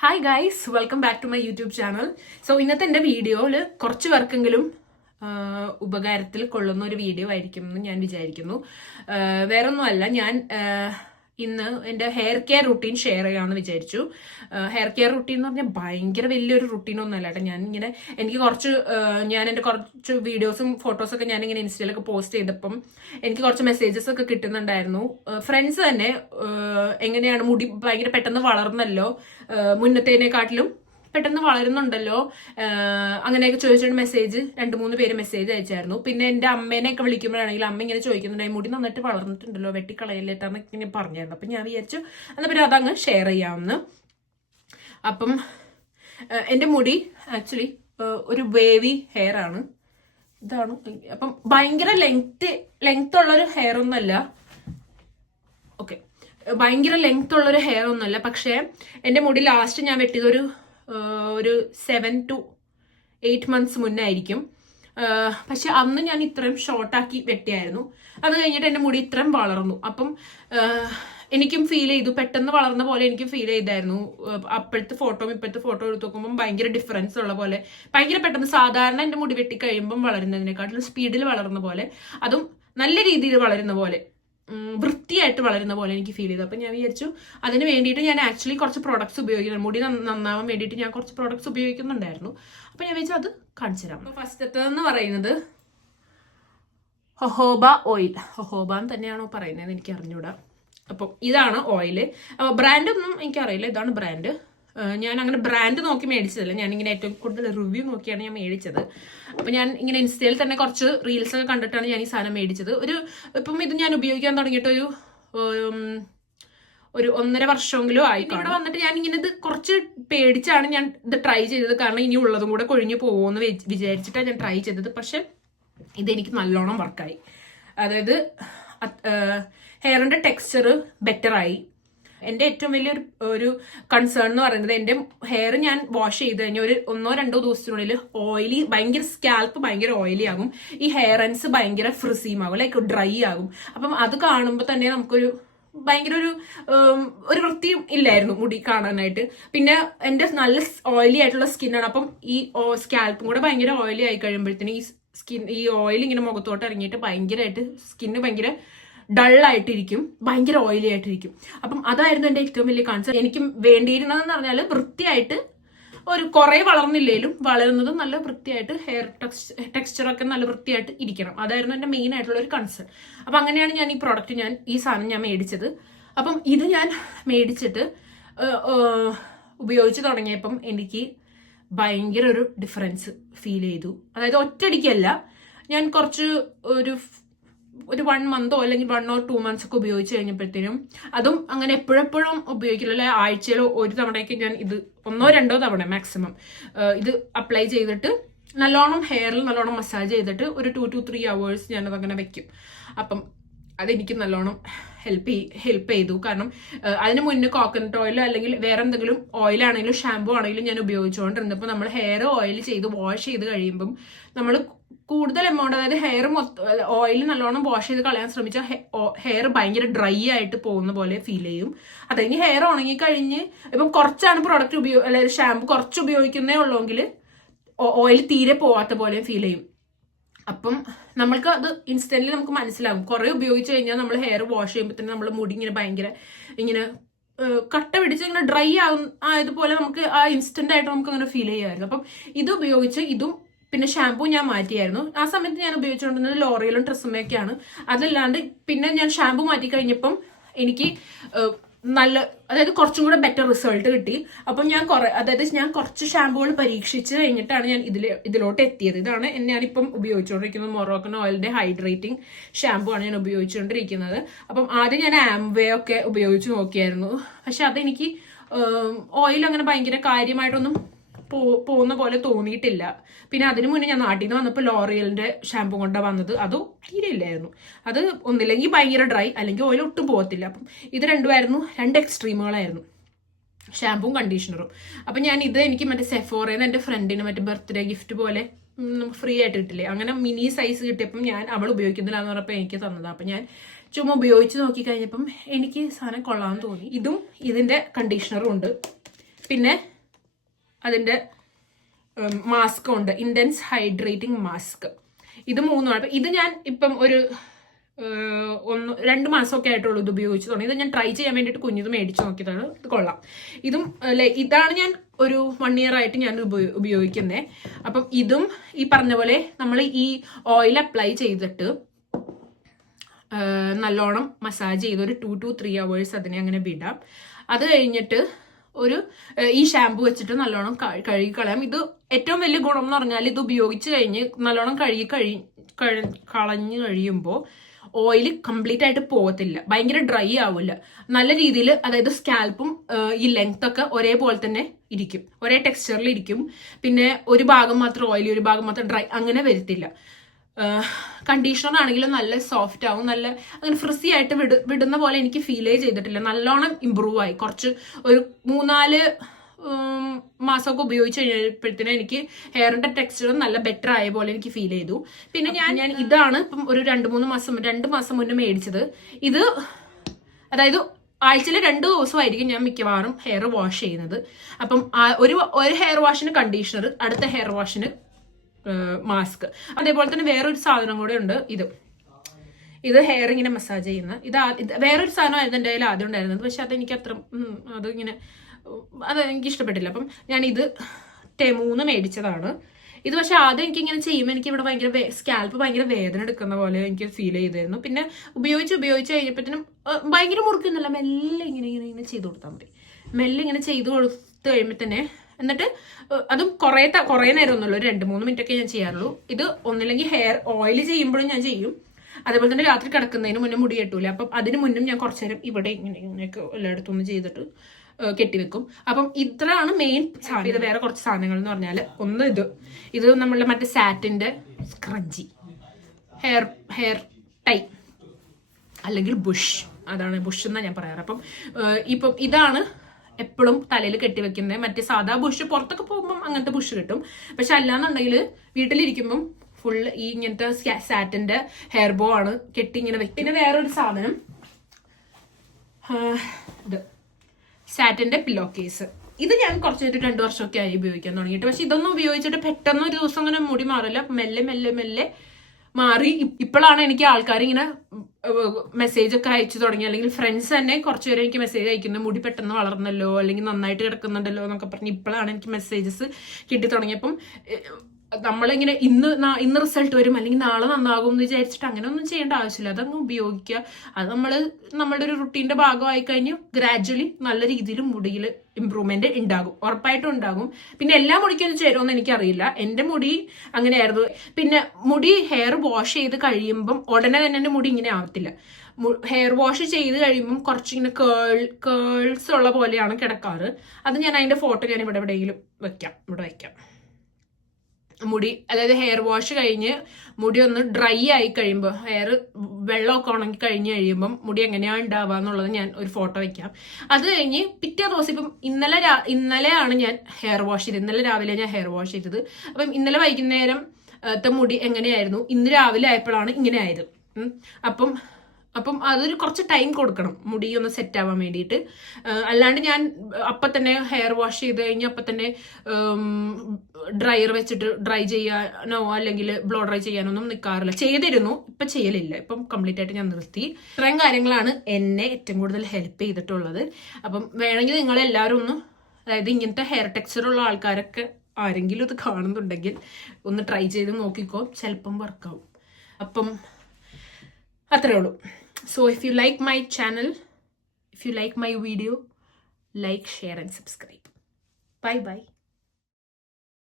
Hi guys, welcome back to my YouTube channel. So ഇന്നത്തെ എൻ്റെ വീഡിയോയിൽ കുറച്ച് പേർക്കെങ്കിലും ഉപകാരത്തിൽ കൊള്ളുന്ന ഒരു വീഡിയോ ആയിരിക്കും എന്ന് ഞാൻ വിചാരിക്കുന്നു. വേറൊന്നുമല്ല, ഞാൻ ഇന്ന് എൻ്റെ ഹെയർ കെയർ റുട്ടീൻ ഷെയർ ചെയ്യാമെന്ന് വിചാരിച്ചു. ഹെയർ കെയർ റുട്ടീൻ എന്ന് പറഞ്ഞാൽ ഭയങ്കര വലിയൊരു റുട്ടീനൊന്നും അല്ല കേട്ടോ. ഞാൻ എൻ്റെ കുറച്ച് വീഡിയോസും ഫോട്ടോസൊക്കെ ഞാനിങ്ങനെ ഇൻസ്റ്റയിലൊക്കെ പോസ്റ്റ് ചെയ്തപ്പം എനിക്ക് കുറച്ച് മെസ്സേജസ് ഒക്കെ കിട്ടുന്നുണ്ടായിരുന്നു. ഫ്രണ്ട്സ് തന്നെ എങ്ങനെയാണ് മുടി ഭയങ്കര പെട്ടെന്ന് വളർന്നല്ലോ, മുന്നത്തേനെക്കാട്ടിലും പെട്ടെന്ന് വളരുന്നുണ്ടല്ലോ, അങ്ങനെയൊക്കെ ചോദിച്ചിട്ട് മെസ്സേജ് 2-3 പേര് മെസ്സേജ് അയച്ചായിരുന്നു. പിന്നെ എൻ്റെ അമ്മേനെയൊക്കെ വിളിക്കുമ്പോഴാണെങ്കിൽ അമ്മ ഇങ്ങനെ ചോദിക്കുന്നുണ്ടായി, മുടി നന്നായിട്ട് വളർന്നിട്ടുണ്ടല്ലോ, വെട്ടിക്കളയല്ലേട്ടാന്നൊക്കെ ഇങ്ങനെ പറഞ്ഞായിരുന്നു. അപ്പം ഞാൻ വിചാരിച്ചു എന്നാൽ പിന്നെ അതങ്ങ് ഷെയർ ചെയ്യാമെന്ന്. അപ്പം എൻ്റെ മുടി ആക്ച്വലി ഒരു വേവി ഹെയർ ആണ്. ഇതാണ്. അപ്പം ഭയങ്കര ലെങ്ത് ഉള്ളൊരു ഹെയർ ഒന്നല്ല. ഓക്കെ, ഭയങ്കര ലെങ്ത് ഉള്ളൊരു ഹെയർ ഒന്നുമല്ല. പക്ഷേ എൻ്റെ മുടി ലാസ്റ്റ് ഞാൻ വെട്ടിയത് ഒരു 7 to 8 months മുന്നേ ആയിരിക്കും. പക്ഷെ അന്ന് ഞാൻ ഇത്രയും ഷോർട്ടാക്കി വെട്ടിയായിരുന്നു. അത് കഴിഞ്ഞിട്ട് എൻ്റെ മുടി ഇത്രയും വളർന്നു. അപ്പം എനിക്കും ഫീൽ ചെയ്തു, പെട്ടെന്ന് വളർന്ന പോലെ എനിക്കും ഫീൽ ചെയ്തായിരുന്നു. അപ്പോഴത്തെ ഫോട്ടോയും ഇപ്പോഴത്തെ ഫോട്ടോ എടുത്ത് നോക്കുമ്പോൾ ഭയങ്കര ഡിഫറൻസ് ഉള്ള പോലെ, ഭയങ്കര പെട്ടെന്ന് സാധാരണ എൻ്റെ മുടി വെട്ടി കഴിയുമ്പം വളരുന്നതിനെക്കാട്ടിലും സ്പീഡിൽ വളർന്ന പോലെ, അതും നല്ല രീതിയിൽ വളരുന്ന പോലെ, വൃത്തിയായിട്ട് വളരുന്ന പോലെ എനിക്ക് ഫീൽ ചെയ്തു. അപ്പം ഞാൻ വിചാരിച്ചു അതിന് വേണ്ടിയിട്ട് ഞാൻ ആക്ച്വലി കുറച്ച് പ്രോഡക്ട്സ് ഉപയോഗിക്കുന്നു. മുടി നന്നാവാൻ വേണ്ടിയിട്ട് ഞാൻ കുറച്ച് പ്രോഡക്ട്സ് ഉപയോഗിക്കുന്നുണ്ടായിരുന്നു. അപ്പം ഞാൻ വിചാരിച്ചു അത് കാണിച്ചു തരാം. അപ്പോൾ ഫസ്റ്റത്തേന്ന് പറയുന്നത് ഹൊഹോബ ഓയിൽ. ഹൊഹോബ എന്ന് തന്നെയാണോ പറയുന്നത് എനിക്ക് അറിഞ്ഞൂടാ. അപ്പം ഇതാണ് ഓയിൽ. ബ്രാൻഡൊന്നും എനിക്കറിയില്ല, ഇതാണ് ബ്രാൻഡ്. ഞാൻ അങ്ങനെ ബ്രാൻഡ് നോക്കി മേടിച്ചതല്ല, ഞാനിങ്ങനെ ഏറ്റവും കൂടുതൽ റിവ്യൂ നോക്കിയാണ് ഞാൻ മേടിച്ചത്. അപ്പം ഞാൻ ഇങ്ങനെ ഇൻസ്റ്റയിൽ തന്നെ കുറച്ച് റീൽസ് ഒക്കെ കണ്ടിട്ടാണ് ഞാൻ ഈ സാധനം മേടിച്ചത്. ഇപ്പം ഇത് ഞാൻ ഉപയോഗിക്കാൻ തുടങ്ങിയിട്ട് ഒരു 1.5 വർഷമെങ്കിലും ആയി. ഇവിടെ വന്നിട്ട് ഞാൻ ഇങ്ങനെ ഇത് കുറച്ച് പേടിച്ചാണ് ഞാൻ ഇത് ട്രൈ ചെയ്തത്. കാരണം ഇനി ഉള്ളതും കൂടെ കൊഴിഞ്ഞു പോകുമെന്ന് വിചാരിച്ചിട്ടാണ് ഞാൻ ട്രൈ ചെയ്തത്. പക്ഷെ ഇതെനിക്ക് നല്ലോണം വർക്കായി. അതായത് ഹെയറിന്റെ ടെക്സ്ചർ ബെറ്ററായി. എൻ്റെ ഏറ്റവും വലിയൊരു കൺസേൺ എന്ന് പറയുന്നത്, എൻ്റെ ഹെയർ ഞാൻ വാഷ് ചെയ്ത് കഴിഞ്ഞാൽ ഒരു 1-2 ദിവസത്തിനുള്ളിൽ ഓയിലി, ഭയങ്കര സ്കാൽപ്പ് ഭയങ്കര ഓയിലി ആകും. ഈ ഹെയർ എൻഡ്സ് ഭയങ്കര ഫ്രിസീം ആകും, ലൈക്ക് ഡ്രൈ ആകും. അപ്പം അത് കാണുമ്പോൾ തന്നെ നമുക്കൊരു ഭയങ്കര ഒരു വൃത്തിയും ഇല്ലായിരുന്നു മുടി കാണാനായിട്ട്. പിന്നെ എൻ്റെ നല്ല ഓയിലി ആയിട്ടുള്ള സ്കിന്നാണ്. അപ്പം ഈ സ്കാൽപ്പും കൂടെ ഭയങ്കര ഓയിലി ആയി കഴിയുമ്പോഴത്തേന് ഈ ഓയിൽ ഇങ്ങനെ മുഖത്തോട്ട് ഇറങ്ങിയിട്ട് ഭയങ്കരമായിട്ട് സ്കിന്ന് ഭയങ്കര ഡള്ളായിട്ടിരിക്കും, ഭയങ്കര ഓയിലി ആയിട്ടിരിക്കും. അപ്പം അതായിരുന്നു എൻ്റെ ഏറ്റവും വലിയ കൺസേൺ. എനിക്ക് വേണ്ടിയിരുന്നതെന്ന് പറഞ്ഞാൽ വൃത്തിയായിട്ട്, ഒരു കുറേ വളർന്നില്ലേലും വളരുന്നത് നല്ല വൃത്തിയായിട്ട്, ഹെയർ ടെക്സ്ചറൊക്കെ നല്ല വൃത്തിയായിട്ട് ഇരിക്കണം. അതായിരുന്നു എൻ്റെ മെയിൻ ആയിട്ടുള്ള ഒരു കൺസേൺ. അപ്പം അങ്ങനെയാണ് ഞാൻ ഈ സാധനം ഞാൻ മേടിച്ചത്. അപ്പം ഇത് ഞാൻ മേടിച്ചിട്ട് ഉപയോഗിച്ച് തുടങ്ങിയപ്പം എനിക്ക് ഭയങ്കര ഒരു ഡിഫറൻസ് ഫീൽ ചെയ്തു. അതായത് ഒറ്റയടിക്കല്ല, ഞാൻ കുറച്ച് ഒരു 1 month അല്ലെങ്കിൽ 1 or 2 months ഒക്കെ ഉപയോഗിച്ച് കഴിഞ്ഞപ്പോഴത്തേനും, അതും അങ്ങനെ എപ്പോഴെപ്പോഴും ഉപയോഗിക്കില്ല, അല്ലെ ആഴ്ചയിലോ ഒരു തവണയൊക്കെ ഞാൻ ഇത് 1-2 തവണ മാക്സിമം ഇത് അപ്ലൈ ചെയ്തിട്ട് നല്ലോണം ഹെയറിൽ നല്ലോണം മസാജ് ചെയ്തിട്ട് ഒരു 2 to 3 hours ഞാനത് അങ്ങനെ വെക്കും. അപ്പം അതെനിക്ക് നല്ലോണം ഹെൽപ്പ് ചെയ്തു. കാരണം അതിന് മുന്നേ കോക്കനട്ട് ഓയിലോ അല്ലെങ്കിൽ വേറെ എന്തെങ്കിലും ഓയിലാണെങ്കിലും ഷാമ്പു ആണെങ്കിലും ഞാൻ ഉപയോഗിച്ചുകൊണ്ടിരുന്നപ്പോൾ നമ്മൾ ഹെയർ ഓയിൽ ചെയ്ത് വാഷ് ചെയ്ത് കഴിയുമ്പം നമ്മൾ കൂടുതൽ എമൗണ്ട്, അതായത് ഹെയർ ഓയിൽ നല്ലോണം വാഷ് ചെയ്ത് കളയാൻ ശ്രമിച്ചാൽ ഹെയർ ഭയങ്കര ഡ്രൈ ആയിട്ട് പോകുന്ന പോലെ ഫീൽ ചെയ്യും. അത് കഴിഞ്ഞ് ഹെയർ ഉണങ്ങിക്കഴിഞ്ഞ് ഇപ്പം കുറച്ചാണ് പ്രോഡക്റ്റ് അതായത് ഷാമ്പു കുറച്ച് ഉപയോഗിക്കുന്നേ ഉള്ളെങ്കിൽ ഓയിൽ തീരെ പോവാത്ത പോലെ ഫീൽ ചെയ്യും. അപ്പം നമ്മൾക്ക് അത് ഇൻസ്റ്റന്റ്ലി നമുക്ക് മനസ്സിലാകും. കുറെ ഉപയോഗിച്ച് കഴിഞ്ഞാൽ നമ്മൾ ഹെയർ വാഷ് ചെയ്യുമ്പോൾ തന്നെ നമ്മൾ മുടി ഇങ്ങനെ കട്ട പിടിച്ച് ഇങ്ങനെ ഡ്രൈ ആയതുപോലെ നമുക്ക് ആ ഇൻസ്റ്റന്റ് ആയിട്ട് നമുക്ക് അങ്ങനെ ഫീൽ ചെയ്യുമായിരുന്നു. അപ്പം ഇത് ഉപയോഗിച്ച് ഇതും പിന്നെ ഷാമ്പു ഞാൻ മാറ്റിയായിരുന്നു. ആ സമയത്ത് ഞാൻ ഉപയോഗിച്ചുകൊണ്ടിരുന്നത് ലോറിയലും ട്രെസ്സമ്മയൊക്കെയാണ്. അതല്ലാണ്ട് പിന്നെ ഞാൻ ഷാമ്പു മാറ്റി കഴിഞ്ഞപ്പം എനിക്ക് അതായത് കുറച്ചും കൂടെ ബെറ്റർ റിസൾട്ട് കിട്ടി. അപ്പം ഞാൻ കുറച്ച് ഷാമ്പുകൾ പരീക്ഷിച്ച് കഴിഞ്ഞിട്ടാണ് ഞാൻ ഇതിലോട്ട് എത്തിയത്. ഇതാണ് ഞാനിപ്പം ഉപയോഗിച്ചുകൊണ്ടിരിക്കുന്നത്. മൊറോക്കൻ ഓയിലിന്റെ ഹൈഡ്രേറ്റിംഗ് ഷാമ്പു ആണ് ഞാൻ ഉപയോഗിച്ചുകൊണ്ടിരിക്കുന്നത്. അപ്പം ആദ്യം ഞാൻ ആംവേ ഒക്കെ ഉപയോഗിച്ച് നോക്കിയായിരുന്നു. പക്ഷെ അതെനിക്ക് ഓയിൽ അങ്ങനെ ഭയങ്കര കാര്യമായിട്ടൊന്നും പോകുന്ന പോലെ തോന്നിയിട്ടില്ല. പിന്നെ അതിനു മുന്നേ ഞാൻ നാട്ടിൽ നിന്ന് വന്നപ്പോൾ ലോറിയലിന്റെ ഷാമ്പു കൊണ്ടാണ് വന്നത്. അത് തീരെ ഇല്ലായിരുന്നു. അത് ഒന്നില്ലെങ്കിൽ ഭയങ്കര ഡ്രൈ, അല്ലെങ്കിൽ ഓയിൽ ഒട്ടും പോകത്തില്ല. അപ്പം ഇത് രണ്ടുമായിരുന്നു, 2 എക്സ്ട്രീമുകളായിരുന്നു, ഷാമ്പുവും കണ്ടീഷണറും. അപ്പം ഞാൻ എനിക്ക് മറ്റേ സെഫോറയിൽ നിന്ന് എൻ്റെ ഫ്രണ്ടിന് മറ്റേ ബർത്ത്ഡേ ഗിഫ്റ്റ് പോലെ നമുക്ക് ഫ്രീ ആയിട്ട് കിട്ടില്ലേ, അങ്ങനെ മിനി സൈസ് കിട്ടിയപ്പം അവൾ ഉപയോഗിക്കുന്നില്ലാന്ന് പറഞ്ഞപ്പോൾ എനിക്ക് തന്നതാണ്. അപ്പം ഞാൻ ചുമ്മാ ഉപയോഗിച്ച് നോക്കി കഴിഞ്ഞപ്പം എനിക്ക് സാധനം കൊള്ളാമെന്ന് തോന്നി. ഇതിന്റെ കണ്ടീഷണറും ഉണ്ട്. പിന്നെ അതിൻ്റെ മാസ്ക് ഉണ്ട്, ഇൻറ്റൻസ് ഹൈഡ്രേറ്റിംഗ് മാസ്ക്. ഇത് 3 ഇത് ഞാൻ ഇപ്പം ഒരു 2 മാസമൊക്കെ ആയിട്ടുള്ളൂ ഇത് ഉപയോഗിച്ച് തുടങ്ങി. ഇത് ഞാൻ ട്രൈ ചെയ്യാൻ വേണ്ടിയിട്ട് കുഞ്ഞിത് മേടിച്ച് നോക്കിയതാണ്. ഇത് കൊള്ളാം. ഇതാണ് ഞാൻ ഒരു 1 year ആയിട്ട് ഞാൻ ഉപയോഗിക്കുന്നത്. അപ്പം ഇതും ഈ പറഞ്ഞ പോലെ നമ്മൾ ഈ ഓയിൽ അപ്ലൈ ചെയ്തിട്ട് നല്ലോണം മസാജ് ചെയ്ത് ഒരു 2 to 3 hours അതിനെ അങ്ങനെ വിടാം. അത് കഴിഞ്ഞിട്ട് ഈ ഷാമ്പു വെച്ചിട്ട് നല്ലോണം കഴുകി കളയാം. ഇത് ഏറ്റവും വലിയ ഗുണം എന്ന് പറഞ്ഞാൽ ഇത് ഉപയോഗിച്ച് കഴിഞ്ഞ് നല്ലോണം കളഞ്ഞു കഴിയുമ്പോൾ ഓയിൽ കംപ്ലീറ്റ് ആയിട്ട് പോകത്തില്ല, ഭയങ്കര ഡ്രൈ ആവില്ല, നല്ല രീതിയിൽ. അതായത് സ്കാൽപ്പും ഈ ലെങ്ത് ഒക്കെ ഒരേപോലെ തന്നെ ഇരിക്കും, ഒരേ ടെക്സ്ചറിൽ ഇരിക്കും. പിന്നെ ഒരു ഭാഗം മാത്രം ഓയിലി ഒരു ഭാഗം മാത്രം ഡ്രൈ അങ്ങനെ വരത്തില്ല. കണ്ടീഷണർ ആണെങ്കിലും നല്ല സോഫ്റ്റ് ആവും, നല്ല അങ്ങനെ ഫ്രിസി ആയിട്ട് വിടുന്ന പോലെ എനിക്ക് ഫീലേ ചെയ്തിട്ടില്ല. നല്ലോണം ഇമ്പ്രൂവ് ആയി. കുറച്ച് ഒരു 3-4 മാസമൊക്കെ ഉപയോഗിച്ച് കഴിഞ്ഞപ്പോഴത്തേനും എനിക്ക് ഹെയറിന്റെ ടെക്സ്ചർ നല്ല ബെറ്റർ ആയ പോലെ എനിക്ക് ഫീൽ ചെയ്തു. പിന്നെ ഞാൻ ഇതാണ് ഇപ്പം ഒരു 2 മാസം മുന്നേ മേടിച്ചത്. ഇത് അതായത് ആഴ്ചയിൽ 2 ദിവസമായിരിക്കും ഞാൻ മിക്കവാറും ഹെയർ വാഷ് ചെയ്യുന്നത്. അപ്പം ഒരു ഹെയർ വാഷിന് കണ്ടീഷണർ, അടുത്ത ഹെയർ വാഷിന് മാസ്ക്. അതേപോലെ തന്നെ വേറൊരു സാധനം കൂടെ ഉണ്ട്. ഇത് ഹെയർ ഇങ്ങനെ മസാജ് ചെയ്യുന്ന വേറൊരു സാധനമായിരുന്നു എൻ്റെ കയ്യിൽ ആദ്യം ഉണ്ടായിരുന്നത്. പക്ഷെ അതെനിക്ക് അതെനിക്ക് ഇഷ്ടപ്പെട്ടില്ല. അപ്പം ഞാൻ ഇത് 3 മേടിച്ചതാണ്. ഇത് പക്ഷെ ആദ്യം എനിക്ക് ഇങ്ങനെ ചെയ്യുമ്പോൾ എനിക്ക് ഇവിടെ ഭയങ്കര സ്കാൽപ്പ് ഭയങ്കര വേദന എടുക്കുന്ന പോലെ എനിക്ക് ഫീൽ ചെയ്തായിരുന്നു. പിന്നെ ഉപയോഗിച്ച് കഴിഞ്ഞപ്പോഴത്തേനും ഭയങ്കര മുറുക്കുന്നില്ല, മെല്ലെ ഇങ്ങനെ ചെയ്ത് കൊടുത്താൽ മതി. മെല്ലെ ഇങ്ങനെ ചെയ്ത് കൊടുത്ത് കഴിയുമ്പോൾ തന്നെ, എന്നിട്ട് അതും കുറേ നേരം ഒന്നുമല്ലോ, ഒരു 2-3 minute ഒക്കെ ഞാൻ ചെയ്യാറുള്ളൂ. ഇത് ഒന്നില്ലെങ്കിൽ ഹെയർ ഓയിൽ ചെയ്യുമ്പോഴും ഞാൻ ചെയ്യും, അതേപോലെ തന്നെ രാത്രി കിടക്കുന്നതിന് മുന്നേ മുടി കെട്ടൂല. അപ്പം അതിന് മുന്നും ഞാൻ കുറച്ചു നേരം ഇവിടെ ഇങ്ങനെയൊക്കെ എല്ലായിടത്തും ഒന്ന് ചെയ്തിട്ട് കെട്ടിവെക്കും. അപ്പം ഇത്രയാണ് മെയിൻ സാധനം. ഇത് വേറെ കുറച്ച് സാധനങ്ങൾ എന്ന് പറഞ്ഞാൽ ഒന്ന് ഇത് നമ്മളുടെ മറ്റേ സാറ്റിന്റെ സ്ക്രഞ്ചി, ഹെയർ ടൈ അല്ലെങ്കിൽ ബുഷ്, അതാണ് ബുഷ് എന്നാണ് ഞാൻ പറയാറ്. അപ്പം ഇപ്പം ഇതാണ് എപ്പോഴും തലയിൽ കെട്ടിവെക്കുന്നത്. മറ്റേ സാധാ ബുഷ് പുറത്തൊക്കെ പോകുമ്പം അങ്ങനത്തെ ബുഷ് കിട്ടും. പക്ഷെ അല്ലാന്നുണ്ടെങ്കിൽ വീട്ടിലിരിക്കുമ്പം ഫുള്ള് ഈ ഇങ്ങനത്തെ സാറ്റിന്റെ ഹെയർ ബോ ആണ് കെട്ടി ഇങ്ങനെ വെക്കും. പിന്നെ വേറൊരു സാധനം, ഇത് സാറ്റിന്റെ പില്ലോ കേസ്. ഇത് ഞാൻ കുറച്ച് 2 വർഷമൊക്കെ ആയി ഉപയോഗിക്കാൻ തുടങ്ങിയിട്ട്. പക്ഷെ ഇതൊന്നും ഉപയോഗിച്ചിട്ട് പെട്ടെന്ന് ഒരു ദിവസം അങ്ങനെ മുടി മാറില്ല, മെല്ലെ മാറി. ഇപ്പോഴാണ് എനിക്ക് ആൾക്കാർ ഇങ്ങനെ മെസ്സേജ് ഒക്കെ അയച്ചു തുടങ്ങി, അല്ലെങ്കിൽ ഫ്രണ്ട്സ് തന്നെ കുറച്ചു പേര് എനിക്ക് മെസ്സേജ് അയക്കുന്നത്, മുടി പെട്ടെന്ന് വളർന്നല്ലോ അല്ലെങ്കിൽ നന്നായിട്ട് കിടക്കുന്നുണ്ടല്ലോ എന്നൊക്കെ പറഞ്ഞ് ഇപ്പോഴാണ് എനിക്ക് മെസ്സേജസ് കിട്ടി തുടങ്ങിയപ്പം നമ്മളിങ്ങനെ ഇന്ന് റിസൾട്ട് വരും അല്ലെങ്കിൽ നാളെ നന്നാകും എന്ന് വിചാരിച്ചിട്ട് അങ്ങനെ ഒന്നും ചെയ്യേണ്ട ആവശ്യമില്ല. അതങ്ങ് ഉപയോഗിക്കുക. അത് നമ്മളുടെ ഒരു റുട്ടീന്റെ ഭാഗമായി കഴിഞ്ഞ് ഗ്രാജ്വലി നല്ല രീതിയിൽ മുടിയിൽ ഇമ്പ്രൂവ്മെന്റ് ഉണ്ടാകും, ഉറപ്പായിട്ടും ഉണ്ടാകും. പിന്നെ എല്ലാ മുടിക്കൊന്നും ചേരുമെന്ന് എനിക്കറിയില്ല, എന്റെ മുടി അങ്ങനെയായിരുന്നു. പിന്നെ ഹെയർ വാഷ് ചെയ്ത് കഴിയുമ്പം ഉടനെ തന്നെ എന്റെ മുടി ഇങ്ങനെ ആവത്തില്ല. ഹെയർ വാഷ് ചെയ്ത് കഴിയുമ്പം കുറച്ചിങ്ങനെ കേൾസ് ഉള്ള പോലെയാണ് കിടക്കാറ്. അത് ഞാൻ അതിന്റെ ഫോട്ടോ ഞാൻ ഇവിടെ വയ്ക്കാം. അതായത് ഹെയർ വാഷ് കഴിഞ്ഞ് മുടി ഒന്ന് ഡ്രൈ ആയി കഴിയുമ്പോൾ, ഹെയർ വെള്ളമൊക്കെ ഉണങ്ങി കഴിഞ്ഞ് കഴിയുമ്പം മുടി എങ്ങനെയാണ് ഉണ്ടാവുക എന്നുള്ളത് ഞാൻ ഒരു ഫോട്ടോ വെക്കാം. അത് കഴിഞ്ഞ് പിറ്റേ ദിവസം ഇപ്പം ഇന്നലെയാണ് ഞാൻ ഹെയർ വാഷ് ചെയ്തത്, ഇന്നലെ രാവിലെ ഞാൻ ഹെയർ വാഷ് ചെയ്തത്. അപ്പം ഇന്നലെ വൈകുന്നേരം മുടി എങ്ങനെയായിരുന്നു, ഇന്ന് രാവിലെ ആയപ്പോഴാണ് ഇങ്ങനെ ആയത്. അപ്പം അതൊരു കുറച്ച് ടൈം കൊടുക്കണം മുടി ഒന്ന് സെറ്റ് ആവാൻ വേണ്ടിയിട്ട്. അല്ലാണ്ട് ഞാൻ അപ്പം തന്നെ ഹെയർ വാഷ് ചെയ്ത് കഴിഞ്ഞ് അപ്പം തന്നെ ഡ്രയർ വെച്ചിട്ട് ഡ്രൈ ചെയ്യാനോ അല്ലെങ്കിൽ ബ്ലോ ഡ്രൈ ചെയ്യാനൊന്നും നിൽക്കാറില്ല. ചെയ്തിരുന്നു, ഇപ്പം ചെയ്യലില്ല. ഇപ്പം കംപ്ലീറ്റ് ആയിട്ട് ഞാൻ നിർത്തി. ഇത്രയും കാര്യങ്ങളാണ് എന്നെ ഏറ്റവും കൂടുതൽ ഹെൽപ്പ് ചെയ്തിട്ടുള്ളത്. അപ്പം വേണമെങ്കിൽ നിങ്ങളെല്ലാവരും അതായത് ഇങ്ങനത്തെ ഹെയർ ടെക്സ്ചറുള്ള ആൾക്കാരൊക്കെ ആരെങ്കിലും ഇത് കാണുന്നുണ്ടെങ്കിൽ ഒന്ന് ട്രൈ ചെയ്ത് നോക്കിക്കോ, ചിലപ്പം വർക്കാവും. അപ്പം അത്രേ ഉള്ളൂ. So if you like my channel, if you like my video, like, share and subscribe. Bye bye.